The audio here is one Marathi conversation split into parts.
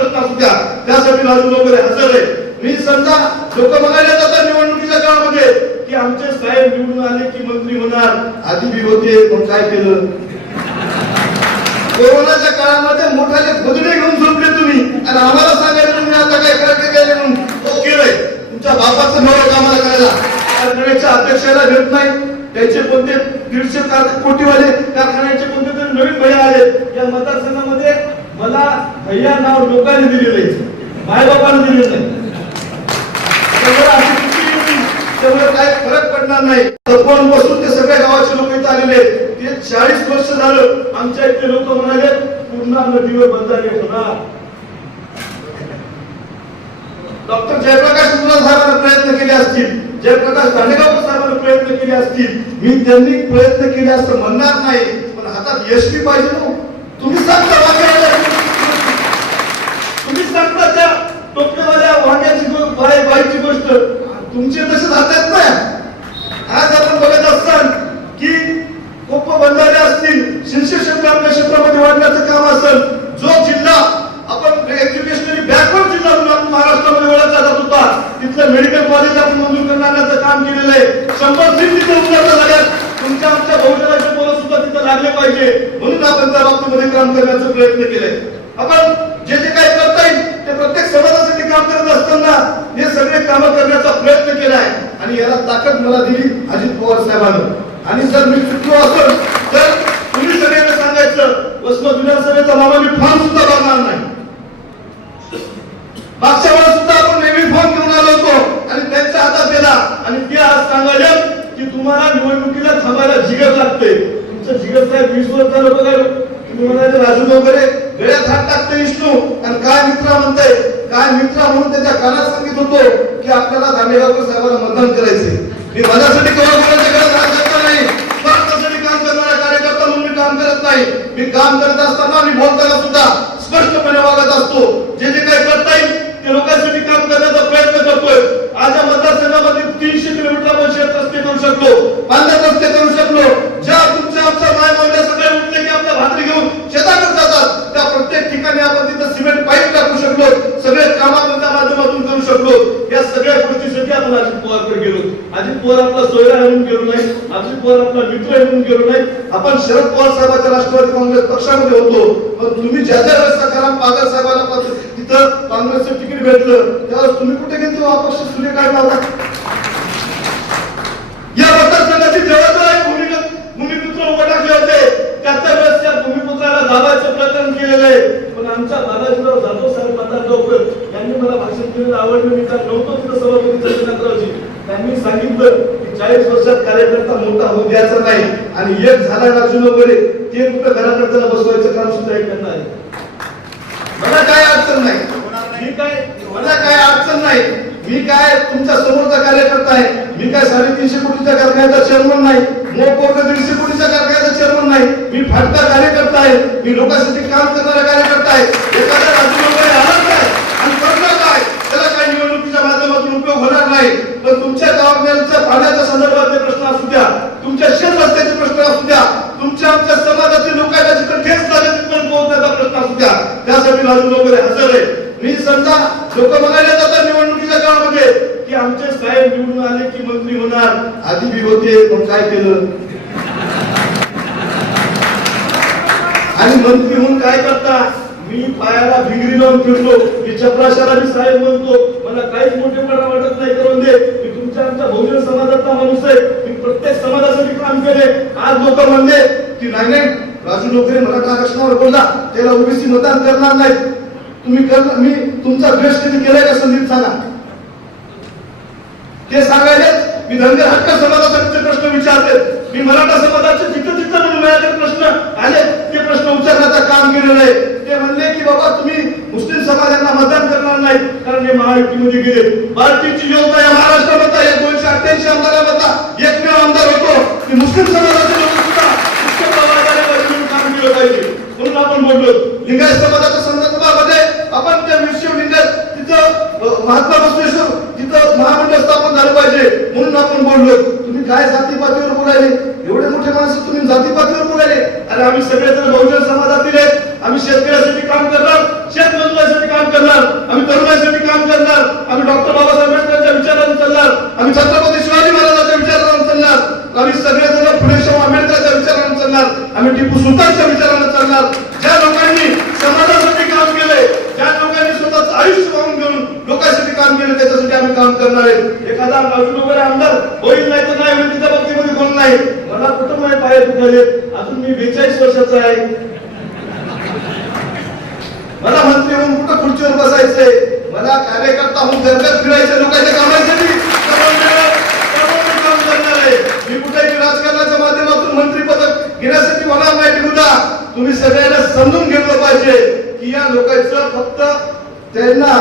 प्रश्न सुद्धा त्यासाठी राजू वगैरे हजर आहे मी समजा लोक म्हणाले जातात निवडणुकीच्या काळामध्ये की आमचे साहेब निवडून आले की मंत्री होणार. आधी बी होते पण काय केलं? कोरोनाच्या काळामध्ये मोठाले खोदडे घेऊन झोपले तुम्ही. आणि आम्हाला सांगायचं तुम्ही आता काय करायचं काय म्हणून. तो केलंय तुमच्या बापाचं नवं आम्हाला करायला अध्यक्षाला भेट नाही. त्याचे कोणते दीडशे कोटी कोटीवाले कारखान्याचे कोणते तरी नवीन भैया आले या मतदारसंघामध्ये मला भैया नाव लोकांनी दिलेलं आहे मायबापाने दिलेलं नाही त्यामुळे अशी चुकी होईल. त्यामुळे काय फरक पडणार नाही. तत्वान बसून ते सगळ्या गावाचे लोक इथे आलेले ते चाळीस वर्ष झालं आमच्या इथले लोक म्हणाले पूर्णा नदीवर बंधारे होणार. डॉक्टर जयप्रकाश साहेबांना प्रयत्न केले असतील. जयप्रकाश दांडेगावकर साहेबांना प्रयत्न केले असतील. मी त्यांनी प्रयत्न केले असं म्हणणार नाही पण हातात यश पाहिजे ना तुम्ही सांगता तुम्ही सांगता त्या टोपलेवाल्या वाट्याची बाईची गोष्ट. तुमचे तसे जातात ना आज आपण बघत असताल की कोप बंधारे असतील शिवशेषण आपल्या क्षेत्रामध्ये वाढण्याचं काम असेल. जो जिल्हा आपण एज्युकेशनली बॅकवर्ड जिल्हा म्हणून आपण महाराष्ट्रामध्ये ओळखला जात होता तिथलं मेडिकल कॉलेज आपण मंजूर करण्याचं काम केलेलं आहे. शंभर सीट तिथे उपलब्ध झाल्यात. तुमच्या आमच्या बहुजनाचे पोरं सुद्धा तिथे लागले पाहिजे. म्हणून आपण त्या बाबतीमध्ये काम करण्याचा प्रयत्न केलाय. आपण जे जे काही करता येईल ते प्रत्येक समाजासाठी काम करत असताना हे सगळे काम करण्याचा प्रयत्न केला. याला ताकद मला दिली अजित पवार साहेबांनी. आणि जर मी चुकलो असेल तर तुम्ही सगळ्यांना सांगायचं वसमत विधानसभेचा मामा मी फॉर्म सुद्धा भरणार नाही. मागच्या वेळेस सुद्धा आपण नेहमी फॉर्म घेऊन आलो होतो आणि त्यांच्या हातात दिला आणि ते आज सांगायला की तुम्हाला निवडणुकीला थांबायला जिगर लागते. तुमचं जिगर साहेब वीस वर्ष झालं बघा तुम्ही म्हणाले राजू वगैरे गळ्यात हात टाकते विष्णू. आणि काय मित्र म्हणताय? काय मित्र म्हणून त्याच्या कानात सांगित होतो की आपल्याला दांडेगावकर साहेबांना मतदान करायचे मी माझ्यासाठी केवळ बोलायची गरज भासत नाही. स्वार्थासाठी काम करणारा कार्यकर्ता म्हणून मी काम करत नाही. मी काम करत असताना मी बोलताना सुद्धा आपण अजित पवारकडे गेलो अजित पवार आपला सोयरा म्हणून गेलो नाही अजित पवार आपला मित्र म्हणून गेलो नाही. आपण शरद पवार साहेबांच्या राष्ट्रवादी काँग्रेस पक्षामध्ये होतो. पण तुम्ही ज्या ज्या वेळेस सखाराम पागल साहेबांना तिथं काँग्रेसचं तिकीट भेटलं. त्यावेळेस तुम्ही कुठे घेतलं तो अपक्ष सूर्य काढला होता या मतदारसंघाची जेव्हा जेव्हा भूमिगत भूमिपुत्र उभं टाकले होते त्याच्या वेळेस त्या भूमिपुत्राला दाबायचं प्रयत्न केलेलं आहे पण आमच्या दादाजीराव जाधव साहेब मतदार यांनी मला भाषण केलेलं आवडलं मी त्यात नव्हतो तिथं सभापती चंद्रकांतरावजी त्यांनी सांगितलं की चाळीस वर्षात कार्यकर्ता मोठा होऊ द्यायचा नाही आणि एक वगैरे ते कुठं घराकडे बसवायचं काम सुद्धा एक त्यांना आहे मला काय अडचण नाही. मी काय मला काय अडचण नाही. मी काय तुमच्या समोरचा कार्यकर्ता आहे. मी काय साडेतीनशे कोटीच्या कारखान्याचा चेअरमन नाही. मोपोर्ग दीडशे कोटीच्या कारखान्याचा चेअरमन नाही. मी फाटका कार्यकर्ता आहे. मी लोकांसाठी काम करणारा कार्यकर्ता आहे. एखाद्या राज्यामध्ये आला काय आणि करणार काय त्याला काही निवडणुकीच्या माध्यमातून उपयोग होणार नाही पण तुमच्या गावाच्या पाण्याच्या संदर्भातले प्रश्न असू द्या तुमच्या शेत रस्त्याचे प्रश्न असू द्या तुमच्या आमच्या समाजातील लोकांना जिथं ठेस लागेल तिथपर्यंत पोहोचण्याचा प्रश्न असू द्या त्यासाठी राजू वगैरे हजर आहे मी समजा लोक म्हणाले जातात निवडणुकीच्या काळामध्ये की आमचे साहेब निवडून आले की मंत्री होणार आधी बी होते पण काय केलं? आणि मंत्री म्हणून काय करता? मी पायाला भिंगरी लावून फिरलो. मी चपराशाला मी साहेब म्हणतो मला काहीच मोठेपणा वाटत नाही करून दे मी तुमच्या आमच्या बहुजन समाजातला माणूस आहे. मी प्रत्येक समाजासाठी काम केले. आज लोक म्हणले की नाही नाही राजू लोकरे मराठा आरक्षणावर बोलला. त्याला ओबीसी मतदान करणार नाही. तुम्ही करणार मी तुमचा द्वेष कधी केलाय का संदीप सांगा? ते सांगायचे मी धनगर हक्क समाजासाठीचे प्रश्न विचारते मी मराठा समाजाचे जिथं जिथं मिळाले प्रश्न आले ते प्रश्न उच्चारण्याचं काम केलेलं आहे ते म्हणले की बाबा तुम्ही मुस्लिम समाजांना मतदान करणार नाही कारण हे महायुतीमध्ये गेले. भारतीची योजना या महाराष्ट्रामध्ये या दोनशे अठ्ठ्याऐंशी आमदारामधला एकमेव आमदार होतो. की मुस्लिम समाजाचे लोक सुद्धा काम केलं पाहिजे. म्हणून आपण बोललो लिंगायत समाजाचं संदर्भामध्ये आपण त्या विषय लिंगायत तिथं अं, महात्मा बसवेश्वर तिथं महामंडळ स्थापन झालं पाहिजे म्हणून तुम्ही काय जातीपातीवर बोलायले? एवढे मोठे माणसं तुम्ही जातीपातीवर बोलायले? अरे आम्ही सगळेजण बहुजन समाजातील आहेत. आम्ही शेतकऱ्यासाठी काम करणार. शेतमजूर करीत अजून मी बेचाळीस वर्षाचा आहे. मला मंत्री म्हणून कुठं खुर्चीवर बसायचंय? मला कार्यकर्ता म्हणून गरगत फिरायचं लोकांच्या कामासाठी. मी कुठेही राजकारणाच्या माध्यमातून मंत्री पद घेण्यासाठी होणार नाही विरुद्धा तुम्ही सगळ्यांना समजून घेतलं पाहिजे की या लोकांचं फक्त त्यांना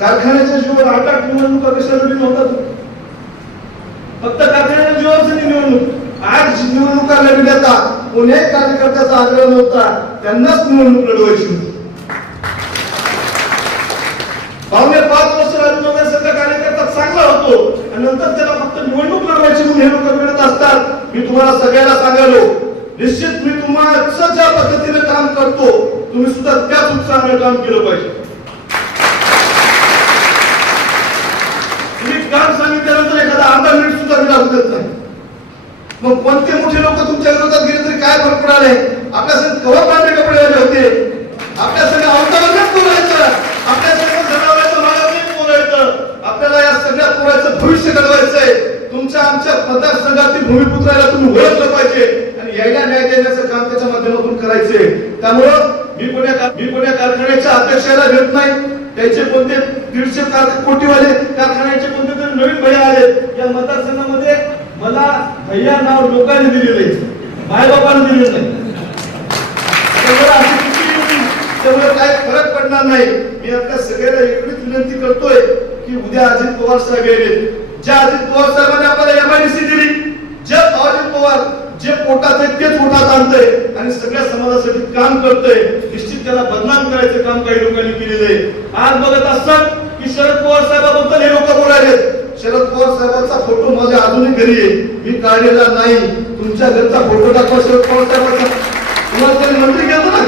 कारखान्याच्या जीवन आठ आठ निवडणुका कशासाठी नव्हता फक्त कारखान्याच्या जीवावरची निवडणूक आज निवडणुका लढविल्या आता कार्यकर्त्याचा आग्रह नव्हता. त्यांनाच निवडणूक लढवायची होती. पावणे पाच वर्ष राजकारणाचा कार्यकर्ता चांगला होतो. आणि नंतर त्याला फक्त निवडणूक लढवायची म्हणून हे लोक मिळत असतात. मी तुम्हाला सगळ्याला सांगालो निश्चित मी तुम्हाला ज्या पद्धतीने काम करतो तुम्ही सुद्धा त्याच उत्साहाने काम केलं पाहिजे. तुम्ही काम सांगितल्यानंतर एखादा अर्धा मिनिट सुद्धा मी होत नाही. मग कोणते मोठे लोक तुमच्या विरोधात गेले तरी काय फरक पडाले? आपल्या संग कवा पांढरे कपडे आले होते? आपल्या संग अवतारात बोलायचं आपल्या संग जनावरांचं मागावणी बोलायचं आपल्याला या सगळ्या पोराचं भविष्य घडवायचंय. तुमच्या आमच्या मतदारसंघातील भूमिपुत्राला तुम्ही ओळखलं पाहिजे. आणि यायला न्याय देण्याचं काम त्याच्या माध्यमातून करायचंय. त्यामुळं मी कोण्या मी कोण्या कारखान्याच्या अध्यक्षाला घेत नाही. त्यांचे कोणते दीडशे कोटीवाले कारखान्याचे कोणते तरी नवीन भैया आले या मतदारसंघामध्ये भैया नाव लोकांनी दिलेले मायबापाने दिलेलं नाही. त्यामुळे त्यामुळे काय फरक पडणार नाही. मी आपल्या सगळ्यांना एकच विनंती करतोय की उद्या अजित पवार साहेब येले ज्या अजित पवार साहेबांनी आपल्याला एमआयडीसी दिली जे अजित पवार जे पोटात आहे तेच पोटात आणतंय. आणि सगळ्या समाजासाठी काम करतंय. निश्चित त्याला बदनाम करायचं काम काही लोकांनी केलेलं आहे. आज बघत असतात की शरद पवार साहेबाबद्दल हे लोक बोलायले शरद पवार साहेबांचा फोटो माझ्या अजूनही घरी आहे. मी काढलेला नाही. तुमच्या घरचा फोटो दाखवा शरद पवार साहेबांचा. तुम्हाला तरी मंत्री घेतो ना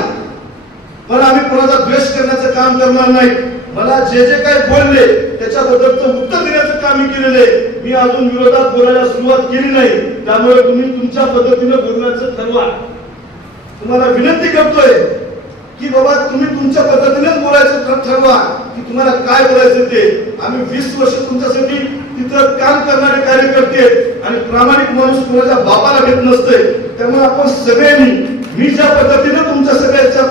पण आम्ही कोणाचा द्वेष करण्याचं काम करणार नाही. मला जे जे काही बोलले त्याच्याबद्दलचं उत्तर देण्याचं काम मी केलेलं आहे. मी अजून विरोधात बोलायला सुरुवात केली नाही. त्यामुळे तुम्ही तुमच्या पद्धतीने बोलण्याचं ठरवा. तुम्हाला विनंती करतोय की बाबा तुम्ही तुमच्या पद्धतीनेच बोलायचं ठरवा की तुम्हाला काय बोलायचं ते. आम्ही वीस वर्ष तुमच्यासाठी तिथं काम करणारे कार्यकर्ते आहेत आणि प्रामाणिक माणूस कोणाच्या बापाला घेत नसतोय त्यामुळे आपण सगळ्यांनी मी ज्या पद्धतीनं तुमच्या सगळ्याच्या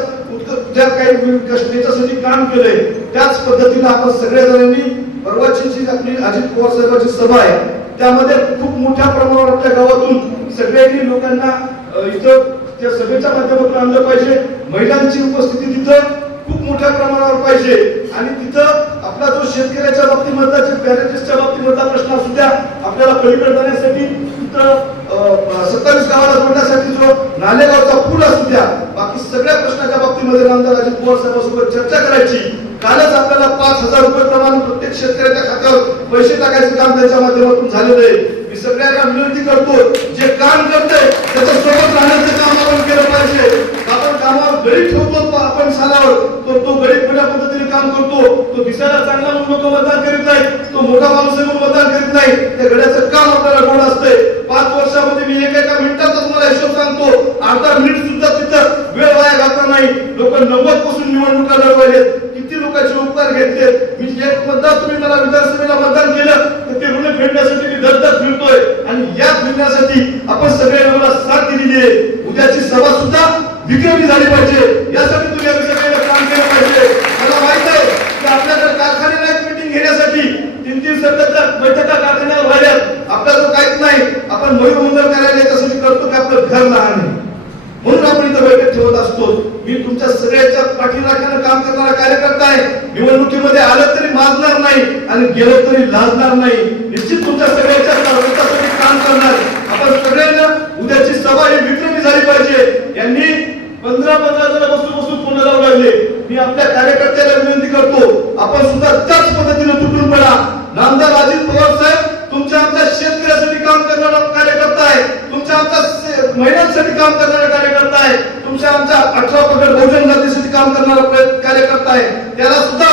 ज्या काही कष्ट काम केलंय त्याच पद्धतीने आपण सगळ्या जणांनी परवाची जी आपली अजित पवार साहेबांची सभा आहे त्यामध्ये खूप मोठ्या प्रमाणावर आपल्या गावातून सगळ्यांनी लोकांना इथं त्या सभेच्या माध्यमातून आणलं पाहिजे. महिलांची उपस्थिती तिथं खूप मोठ्या प्रमाणावर पाहिजे. आणि तिथं आपला जो शेतकऱ्याच्या बाबतीमधला जे बाबतीमधला प्रश्न असू द्या आपल्याला पलीकडे जाण्यासाठी तिथं सत्तावीस गावाला जोडण्यासाठी जो नालेगावचा पूल असू द्या बाकी सगळ्या प्रश्नाच्या बाबतीमध्ये आमदार अजित पवार साहेबांसोबत चर्चा करायची. कालच आपल्याला पाच हजार रुपये प्रमाणे प्रत्येक शेतकऱ्याच्या खात्यावर पैसे टाकायचं काम त्याच्या माध्यमातून झालेलं आहे. मी सगळ्यांना विनंती करतो जे काम करतंय त्याच्या सोबत राहण्याचं काम आपण केलं पाहिजे. आपण कामावर गरीब ठेवतो आपण सालावर तो तो गरीब मोठ्या पद्धतीने काम करतो तो दिसायला चांगला म्हणून तो मतदान करीत नाही. तो मोठा माणूस म्हणून मतदान करीत नाही. त्या घड्याचं काम आपल्याला गोड असतंय? पाच वर्षामध्ये मी एका एका मिनिटाचा तुम्हाला हिशोब सांगतो. अर्धा मिनिट सुद्धा तिथं वेळ वाया घातला नाही. लोक नव्वदपासून निवडणुका लढवायलेत. किती लोकांचे उपकार घेतलेत? मी एक मतदार तुम्ही मला विधानसभेला मतदान केलं तर ते ऋण फेडण्यासाठी मी दत्तक फिरतोय आणि या फिरण्यासाठी आपण सगळ्यांना मला साथ दिलेली आहे उद्याची सभा सुद्धा विक्रमी झाली पाहिजे यासाठी तुम्ही आम्ही सगळ्यांना काम केलं पाहिजे मला माहीत आहे की आपल्याकडे कारखाने नाहीत मिटिंग घेण्यासाठी तीन तीन सततच्या बैठका कारखान्यावर व्हायल्यात आपल्याला जो काहीच नाही आपण मयूर मंगल कार्यालय त्यासाठी करतो की आपलं घर लहान आहे म्हणून आपण इथं बैठक ठेवत असतो मी तुमच्या सगळ्याच्या पाठीराख्यानं काम करणारा कार्यकर्ता आहे. निवडणुकीमध्ये आलं तरी माजणार नाही आणि गेलो तरी लाजणार नाही. निश्चित तुमच्या सगळ्याच्या विकासासाठी काम करणार. आपण सगळ्यांना उद्याची सभा ही विक्रमी झाली पाहिजे. यांनी पंधरा पंधरा जण बसून बसून पूर्ण लावू लागले. मी आपल्या कार्यकर्त्याला विनंती करतो आपण सुद्धा त्याच पद्धतीने तुटून पडा. नामदार अजित पवार साहेब तुमच्या आमच्या शेतकऱ्यासाठी काम करणारा कार्यकर्ता आहे. तुमच्या आमच्या महिलांसाठी काम करणारा कार्यकर्ता आहे तुमच्या आमच्या अठरा पगड बहुजन जातीसाठी काम करणारा कार्यकर्ता आहे. त्याला सुद्धा